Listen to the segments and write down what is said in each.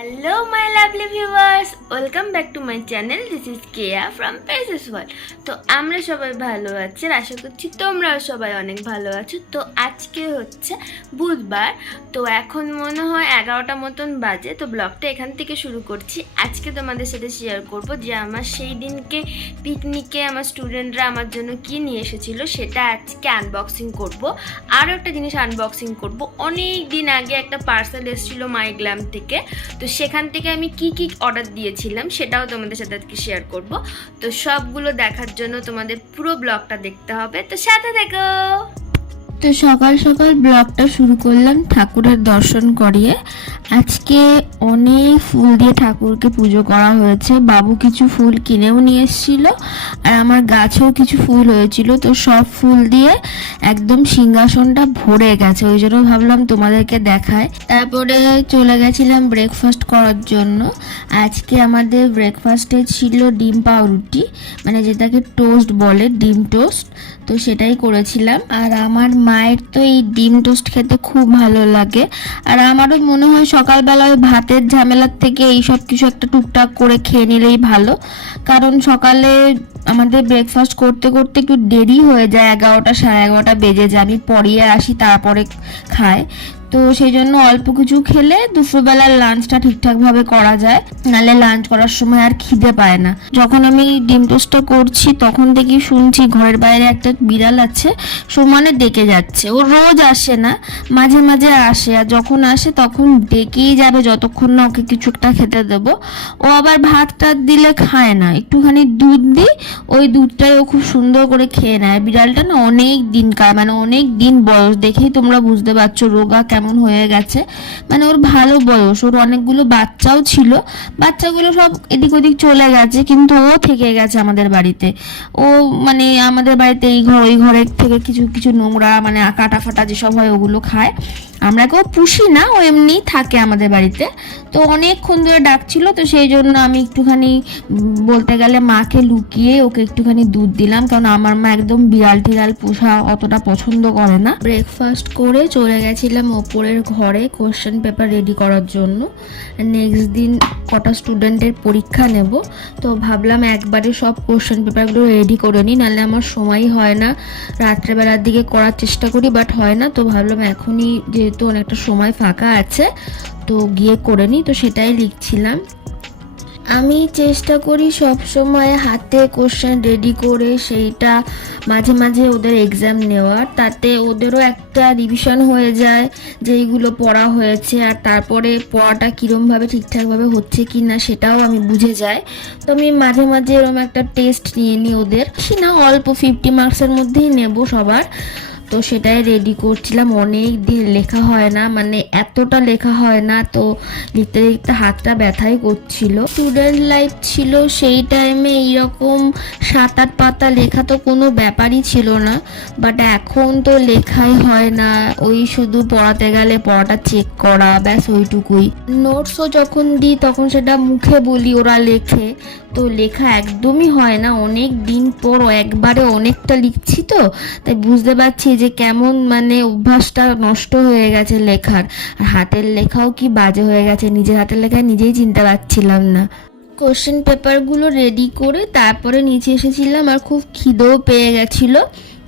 Hello my lovely viewers, welcome back to my channel. This is Kea from Parcel. তো আমরা সবাই ভালো আছি, আশা করছি তোমরাও সবাই অনেক ভালো আছো। তো আজকে হচ্ছে বুধবার, তো এখন মনে হয় 11টা মতন বাজে। তো ব্লগটা এখান থেকে শুরু করছি। আজকে তোমাদের সাথে শেয়ার করব যে আমার সেই দিনকে পিকনিকে আমার স্টুডেন্টরা আমার জন্য কি নিয়ে এসেছিল সেটা আজকে আনবক্সিং করব। আরও একটা জিনিস আনবক্সিং করব, অনেক দিন আগে একটা পার্সেল এসেছিলো মাইগ্লাম থেকে, তো সেখান থেকে আমি কি কি অর্ডার দিয়েছিলাম সেটাও তোমাদের সাথে আজকে শেয়ার করব। তো সবগুলো দেখার জন্য তোমাদের পুরো ব্লগটা দেখতে হবে, তো সাথে দেখো। তো সকাল সকাল ব্লগটা শুরু করলাম ঠাকুরের দর্শন করিয়ে। আজকে অনেক ফুল দিয়ে ঠাকুরকে পুজো করা হয়েছে। বাবু কিছু ফুল কিনেও নিয়ে এসেছিল, আর আমার গাছেও কিছু ফুল হয়েছিল। তো সব ফুল দিয়ে একদম সিংহাসনটা ভরে গেছে, ওই জন্য ভাবলাম তোমাদেরকে দেখায়। তারপরে চলে গেছিলাম ব্রেকফাস্ট করার জন্য। আজকে আমাদের ব্রেকফাস্টে ছিল ডিম পাউরুটি, মানে যেটাকে টোস্ট বলে, ডিম টোস্ট। তো সেটাই করেছিলাম। আর আমার মায়ের তো এই ডিম টোস্ট খেতে খুব ভালো লাগে, আর আমারও মনে হয় সকালবেলা ওই ভাতের ঝামেলার থেকে এইসব কিছু একটা টুকটাক করে খেয়ে নিলেই ভালো। কারণ সকালে আমাদের ব্রেকফাস্ট করতে করতে একটু দেরি হয়ে যায়, 11টা সাড়ে 11টা বেজে যায়। আমি পড়িয়ে আসি তারপরে খাই, তো সেই জন্য অল্প কিছু খেলে দুপুরবেলার লাঞ্চটা ঠিকঠাকভাবে করা যায়, নাহলে লাঞ্চ করার সময় আর খিদে পায় না। যখন আমি ডিম টোস্টটা করছি তখন থেকেই শুনছি ঘরের বাইরে একটা বিড়াল আছে, সমানে ডেকে যাচ্ছে। ও রোজ আসে না, মাঝে মাঝে আসে, আর যখন আসে তখন ডেকেই যাবে যতক্ষণ না ওকে কিছু একটা খেতে দেবো। ও আবার ভাত টাত দিলে খায় না, একটুখানি দুধ দিই, ওই দুধটাই ও খুব সুন্দর করে খেয়ে নেয়। বিড়ালটা না অনেক দিনকার, মানে অনেক দিন বয়স, দেখেই তোমরা বুঝতে পারছো রোগা কেমন হয়ে গেছে। মানে ওর ভালো বয়স, ওর অনেকগুলো বাচ্চাও ছিল, বাচ্চাগুলো সব এদিক ওদিক চলে গেছে, কিন্তু ও থেকে গেছে আমাদের বাড়িতে। ও মানে আমাদের বাড়িতে এই ঘর ওই ঘরের থেকে কিছু কিছু নোংরা, মানে কাটা ফাটা যেসব হয় ওগুলো খায়। আমরা কেউ পুষি না, ও এমনি থাকে আমাদের বাড়িতে। তো অনেকক্ষণ ধরে ডাকছিল, তো সেই জন্য আমি একটুখানি বলতে গেলে মাকে লুকিয়ে ওকে একটুখানি দুধ দিলাম, কারণ আমার মা একদম বিড়াল টিড়াল পোষা অতটা পছন্দ করে না। ব্রেকফাস্ট করে চলে গেছিলাম ওপরের ঘরে কোশ্চেন পেপার রেডি করার জন্য। নেক্সট দিন কটা স্টুডেন্টের পরীক্ষা নেব, তো ভাবলাম একবারে সব কোশ্চেন পেপারগুলো রেডি করে নিই, নাহলে আমার সময়ই হয় না। রাত্রেবেলার দিকে করার চেষ্টা করি, বাট হয় না। তো ভাবলাম এখনই যেহেতু অনেকটা সময় ফাঁকা আছে, তো গিয়ে করে নিই। তো সেটাই লিখছিলাম। আমি চেষ্টা করি সব সময় হাতে কোশ্চেন রেডি করে সেইটা মাঝে মাঝে ওদের এক্সাম নেওয়ার, তাতে ওদেরও একটা রিভিশন হয়ে যায় যে এইগুলো পড়া হয়েছে, আর তারপরে পড়াটা কীরমভাবে ঠিকঠাকভাবে হচ্ছে কি না সেটাও আমি বুঝে যাই। তো আমি মাঝে মাঝে এরকম একটা টেস্ট নিয়ে নিই ওদের, সে না অল্প 50 মার্কসের মধ্যেই নেব সবার। তো সেটাই রেডি করছিলাম। অনেক দিন লেখা হয় না, মানে এতটা লেখা হয় না, তো লিখতে লিখতে হাতটা ব্যথাই করছিল। স্টুডেন্ট লাইফ ছিল সেই টাইমে, এইরকম 7-8 পাতা লেখা তো কোনো ব্যাপারই ছিল না, বাট এখন তো লেখাই হয় না। ওই শুধু পড়াতে গেলে পড়াটা চেক করা, ব্যাস ওইটুকুই। নোটসও যখন দিই তখন সেটা মুখে বলি, ওরা লেখে, তো লেখা একদমই হয় না। অনেক দিন পর একবারে অনেকটা লিখছি, তো তাই বুঝতে পারছি যে কেমন মানে অভ্যাসটা নষ্ট হয়ে গেছে লেখার। আর হাতের লেখাও কি বাজে হয়ে গেছে, নিজের হাতের লেখা নিজেই চিনতে পারছিলাম না। কোশ্চেন পেপারগুলো রেডি করে তারপরে নিচে এসেছিলাম, আর খুব খিদেও পেয়ে গেছিলো।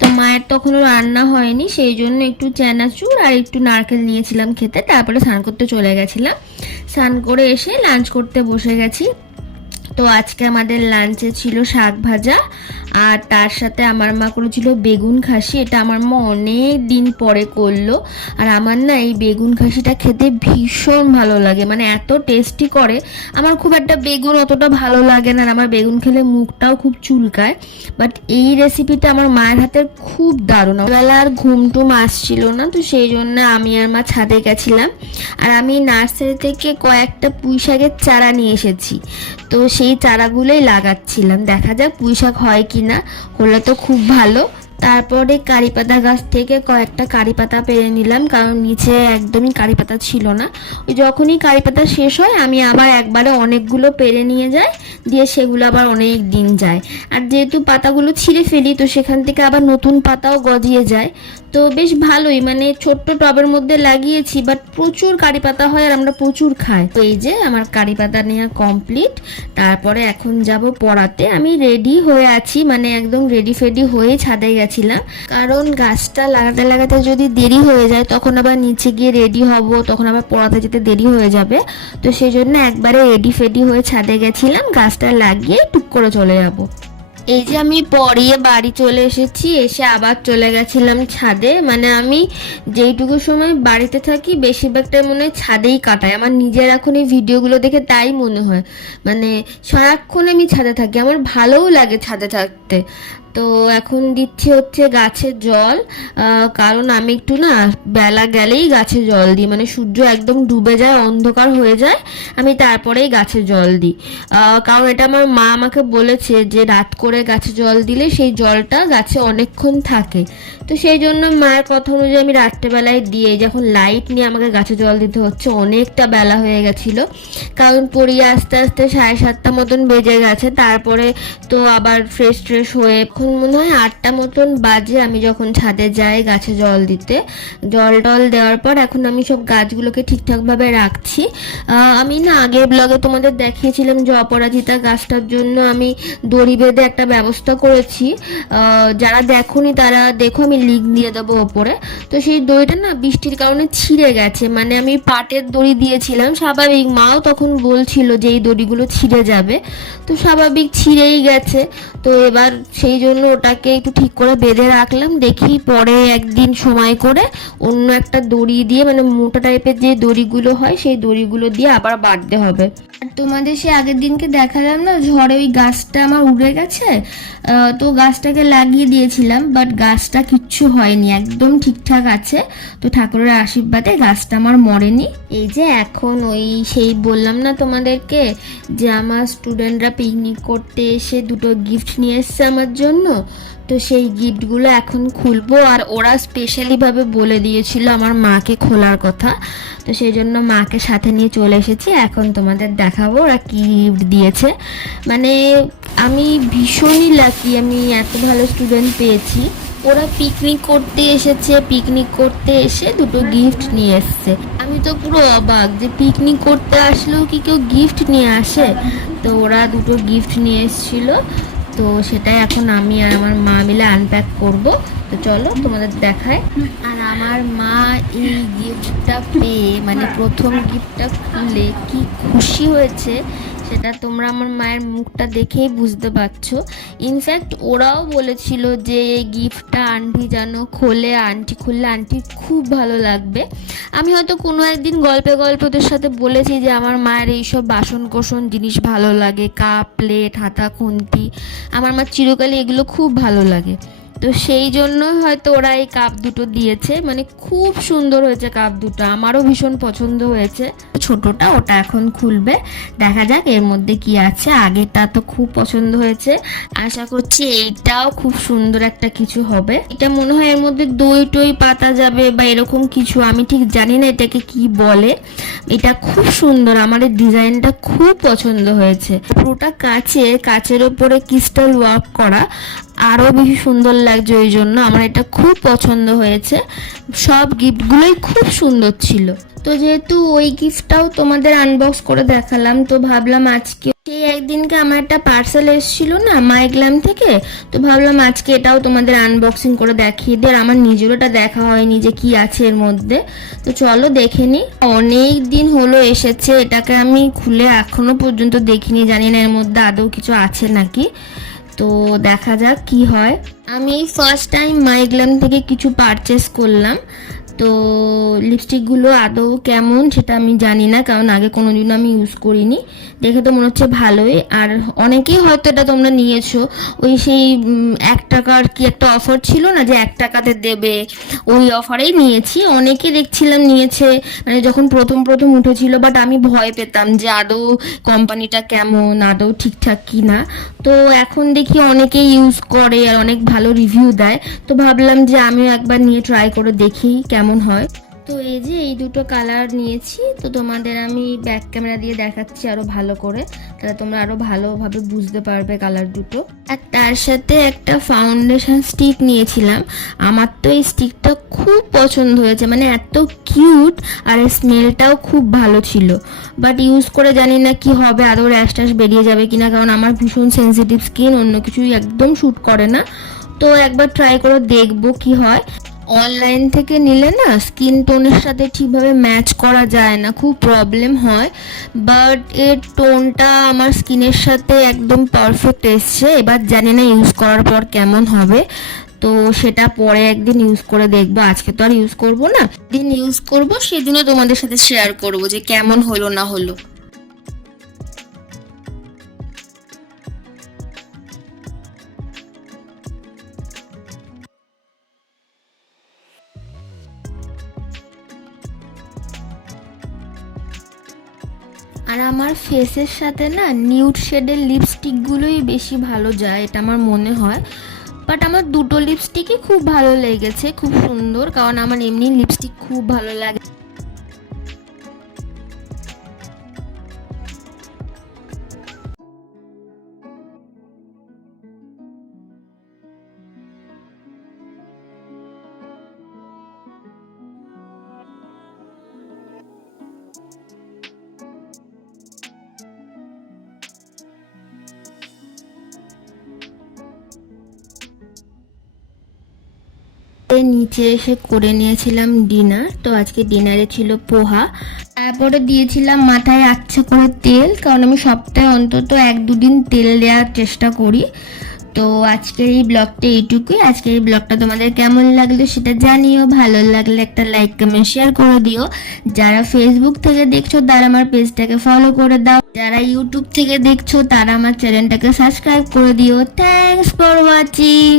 তো মায়ের তখনও রান্না হয়নি, সেই জন্য একটু চানাচুর আর একটু নারকেল নিয়েছিলাম খেতে। তারপরে স্নান করতে চলে গেছিলাম, স্নান করে এসে লাঞ্চ করতে বসে গেছি। তো আজকে আমাদের লাঞ্চে ছিল শাক ভাজা, আর তার সাথে আমার মা করেছিল বেগুন খাসি। এটা আমার মা অনেক দিন পরে করলো, আর আমার না এই বেগুন খাসিটা খেতে ভীষণ ভালো লাগে, মানে এত টেস্টি করে। আমার খুব একটা বেগুন অতটা ভালো লাগে না, আর আমার বেগুন খেলে মুখটাও খুব চুলকায়, বাট এই রেসিপিটা আমার মায়ের হাতের খুব দারুণ। বেলা আর ঘুমটুম আসছিল না, তো সেই জন্য আমি আর মা ছাদে গেছিলাম, আর আমি নার্সারি থেকে কয়েকটা পুঁই শাকের চারা নিয়ে এসেছি। তো সেই চারাগুলোই লাগাচ্ছিলাম, দেখা যাক পুঁই শাক হয় কিনা, হলে তো খুব ভালো। তারপরে কারি পাতা গাছ থেকে কয়েকটা কারি পাতা পেরে নিলাম, কারণ নিচে একদমই কারি পাতা ছিল না। ওই যখনই কারি পাতা শেষ হয় আমি আবার একবারে অনেকগুলো পেরে নিয়ে যাই, দিয়ে সেগুলো আবার অনেক দিন যায়। আর যেহেতু পাতাগুলো ছিঁড়ে ফেলি, তো সেখান থেকে আবার নতুন পাতাও গজিয়ে যায়। তো বেশ ভালোই, মানে ছোট্ট টবের মধ্যে লাগিয়েছি, বাট প্রচুর কারি পাতা হয় আর আমরা প্রচুর খাই। তো এই যে আমার কারি পাতা নেওয়া কমপ্লিট। তারপরে এখন যাব পড়াতে। আমি রেডি হয়ে আছি, মানে একদম রেডি ফেডি হয়ে ছাদে গেছিলাম, কারণ গাছটা লাগাতে লাগাতে যদি দেরি হয়ে যায় তখন আবার নিচে গিয়ে রেডি হব, তখন আবার পড়াতে যেতে দেরি হয়ে যাবে। তো সেই জন্য একবারে রেডি ফেডি হয়ে ছাদে গেছিলাম, গাছটা লাগিয়ে টুক করে চলে যাব। এই যে আমি পড়িয়ে বাড়ি চলে এসেছি, এসে আবার চলে গেছিলাম ছাদে। মানে আমি যেইটুকু সময় বাড়িতে থাকি বেশিরভাগটা মনে হয় ছাদেই কাটাই। আমার নিজের এখন এই ভিডিওগুলো দেখে তাই মনে হয়, মানে সারাক্ষণ আমি ছাদে থাকি, আমার ভালোও লাগে ছাদে থাকতে। তো এখন দিচ্ছি হচ্ছে গাছে জল, কারণ আমি একটু না বেলা গেলেই গাছে জল দিই, মানে সূর্য একদম ডুবে যায়, অন্ধকার হয়ে যায়, আমি তারপরেই গাছে জল দিই। কারণ এটা আমার মা আমাকে বলেছে যে রাত করে গাছে জল দিলে সেই জলটা গাছে অনেকক্ষণ থাকে। তো সেই জন্য মায়ের কথা অনুযায়ী আমি রাত্রেবেলায় দিয়ে, যখন লাইট নিয়ে আমাকে গাছে জল দিতে হচ্ছে, অনেকটা বেলা হয়ে গেছিলো, কারণ পড়িয়ে আস্তে আস্তে 7:30 মতন বেজে গেছে। তারপরে তো আবার ফ্রেশ ট্রেশ হয়ে এখন মনে হয় 8টা মতন বাজে আমি যখন ছাদে যাই গাছে জল দিতে। জল টল দেওয়ার পর এখন আমি সব গাছগুলোকে ঠিকঠাকভাবে রাখছি। আমি না আগের ব্লগে তোমাদের দেখিয়েছিলাম যে অপরাজিতা গাছটার জন্য আমি দড়ি বেঁধে একটা ব্যবস্থা করেছি। যারা দেখোনি তারা দেখো, আমি লিঙ্ক দিয়ে দেবো ওপরে। তো সেই দড়িটা না বৃষ্টির কারণে ছিঁড়ে গেছে, মানে আমি পাটের দড়ি দিয়েছিলাম, স্বাভাবিক মাও তখন বলছিল যে এই দড়িগুলো ছিঁড়ে যাবে, তো স্বাভাবিক ছিঁড়েই গেছে। তো এবার সেই জন্য ওটাকে একটু ঠিক করে বেঁধে রাখলাম, দেখি পরে একদিন সময় করে অন্য একটা দড়ি দিয়ে, মানে মোটা টাইপের যে দড়িগুলো হয় সেই দড়িগুলো দিয়ে আবার বাঁধতে হবে। আর তোমাদের সে আগের দিনকে দেখালাম না ঝড়ে ওই গাছটা আমার উড়ে গেছে, তো গাছটাকে লাগিয়ে দিয়েছিলাম, বাট গাছটা কিচ্ছু হয়নি, একদম ঠিকঠাক আছে। তো ঠাকুরের আশীর্বাদে গাছটা আমার মরেনি। এই যে এখন ওই সেই বললাম না তোমাদেরকে যে আমার স্টুডেন্টরা পিকনিক করতে এসে দুটো গিফট নিয়ে এসছে আমার জন্য, তো সেই গিফটগুলো এখন খুলবো। আর ওরা স্পেশালিভাবে বলে দিয়েছিল আমার মাকে খোলার কথা, তো সেই জন্য মাকে সাথে নিয়ে চলে এসেছি। এখন তোমাদের দেখাবো ওরা কি গিফট দিয়েছে। মানে আমি ভীষণই লাকি, আমি এত ভালো স্টুডেন্ট পেয়েছি। ওরা পিকনিক করতে এসেছে, পিকনিক করতে এসে দুটো গিফট নিয়ে এসছে। আমি তো পুরো অবাক যে পিকনিক করতে আসলেও কি কেউ গিফট নিয়ে আসে। তো ওরা দুটো গিফট নিয়ে এসেছিল, তো সেটাই এখন আমি আর আমার মা মিলে আনপ্যাক করব। তো চলো তোমাদের দেখায়। আর আমার মা এই গিফটটা পেয়ে, মানে প্রথম গিফটটা খুলে কি খুশি হয়েছে সেটা তোমরা আমার মায়ের মুখটা দেখেই বুঝতে পারছো। ইনফ্যাক্ট ওরাও বলেছিল যে এই গিফটটা আন্টি যেন খোলে, আন্টি খুললে আন্টি খুব ভালো লাগবে। আমি হয়তো কোনো একদিন গল্পে গল্পে ওদের সাথে বলেছি যে আমার মায়ের এইসব বাসন কোসন জিনিস ভালো লাগে, কাপ প্লেট হাতা খুন্তি, আমার মার চিরকালই এগুলো খুব ভালো লাগে। তো সেই জন্য হয়তো ওরা এই কাপ দুটো দিয়েছে, মানে খুব সুন্দর হয়েছে কাপ দুটো, আমারও ভীষণ পছন্দ হয়েছে। ছোটটা ওটা এখন খুলবে, দেখা যাক এর মধ্যে কি আছে। আগেরটা তো খুব পছন্দ হয়েছে, আশা করছি এইটাও খুব সুন্দর একটা কিছু হবে। এটা মনে হয় এর মধ্যে দই টই পাতা যাবে বা এরকম কিছু, আমি ঠিক জানি না এটাকে কি বলে। এটা খুব সুন্দর, আমার এই ডিজাইনটা খুব পছন্দ হয়েছে। পুরোটা কাচের ওপরে ক্রিস্টাল ওয়ার্ক করা, আরও বেশি সুন্দর লাগছে, ওই জন্য আমার এটা খুব পছন্দ হয়েছে। সব গিফটগুলোই খুব সুন্দর ছিল। তো যেহেতু ওই গিফটটাও তোমাদের আনবক্স করে দেখালাম, তো ভাবলাম আজকে সেই একদিনকে আমার একটা পার্সেল এসেছিল না মাইগ্লাম থেকে, তো ভাবলাম আজকে এটাও তোমাদের আনবক্সিং করে দেখিয়ে দিই। আর আমার নিজেরও এটা দেখা হয়নি যে কি আছে এর মধ্যে, তো চলো দেখে নিই। অনেক দিন হলো এসেছে, এটাকে আমি খুলে এখনো পর্যন্ত দেখিনি, জানি না এর মধ্যে আদৌ কিছু আছে নাকি। তো দেখা যাক কি হয়। আমি ফার্স্ট টাইম মাইগ্লাম থেকে কিছু পারচেস করলাম, তো লিপস্টিকগুলো আদৌ কেমন সেটা আমি জানি না, কারণ আগে কোনোদিন আমি ইউজ করিনি। দেখে তো মনে হচ্ছে ভালোই। আর অনেকেই হয়তো এটা তোমরা নিয়েছো, ওই সেই 1 টাকার কি একটা অফার ছিল না যে 1 টাকাতে দেবে, ওই অফারেই নিয়েছি। অনেকে দেখছিলাম নিয়েছে, মানে যখন প্রথম উঠেছিল, বাট আমি ভয় পেতাম যে আদৌ কোম্পানিটা কেমন, আদৌ ঠিকঠাক কি না। তো এখন দেখি অনেকেই ইউজ করে আর অনেক ভালো রিভিউ দেয়, তো ভাবলাম যে আমিও একবার নিয়ে ট্রাই করে দেখি কেমন হয়। তো তো এই যে এই দুটো কালার নিয়েছি, তো তোমাদের আমি ব্যাক ক্যামেরা দিয়ে দেখাচ্ছি আরো ভালো করে, তাহলে তোমরা আরো ভালোভাবে বুঝতে পারবে কালার দুটো। আর তার সাথে একটা ফাউন্ডেশন স্টিক নিয়েছিলাম। আমার তো এই স্টিকটা খুব পছন্দ হয়েছে, মানে এত কিউট, আর এর স্মেলটাও খুব ভালো ছিল। বাট ইউজ করে জানি না কি হবে, আদৌ র্যাশ ট্যাশ বেরিয়ে যাবে কিনা, কারণ আমার ভীষণ সেন্সিটিভ স্কিন, অন্য কিছুই একদম শ্যুট করে না। তো একবার ট্রাই করে দেখবো কি হয়। অনলাইন থেকে নিলে না স্কিন টোনের সাথে ঠিকভাবে ম্যাচ করা যায় না, খুব প্রবলেম হয়। বাট এর টোনটা আমার স্কিনের সাথে একদম পারফেক্ট এসছে। এবার জানি না ইউজ করার পর কেমন হবে, তো সেটা পরে একদিন ইউজ করে দেখবো। আজকে তো আর ইউজ করবো না, দিন ইউজ করবো সেদিনও তোমাদের সাথে শেয়ার করবো যে কেমন হলো না হলো। আর আমার ফেসের সাথে না নিউড শেডের লিপস্টিকগুলোই বেশি ভালো যায়, এটা আমার মনে হয়। বাট আমার দুটো লিপস্টিকই খুব ভালো লেগেছে, খুব সুন্দর, কারণ আমার এমনি লিপস্টিক খুব ভালো লাগে। নিচে এসে করে নিয়েছিলাম ডিনার। তো আজকে ডিনারে ছিল পোহা, তারপরে দিয়েছিলাম মাথায় আচ্ছা করে তেল, কারণ আমি সপ্তাহে অন্তত 1-2 দিন তেল দেওয়ার চেষ্টা করি। তো আজকের এই ব্লগটা এইটুকুই। আজকের এই ব্লগটা তোমাদের কেমন লাগলো সেটা জানিও, ভালো লাগলে একটা লাইক কমেন্ট শেয়ার করে দিও। যারা ফেসবুক থেকে দেখছো তারা আমার পেজটাকে ফলো করে দাও, যারা ইউটিউব থেকে দেখছো তারা আমার চ্যানেলটাকে সাবস্ক্রাইব করে দিও। Thanks for watching.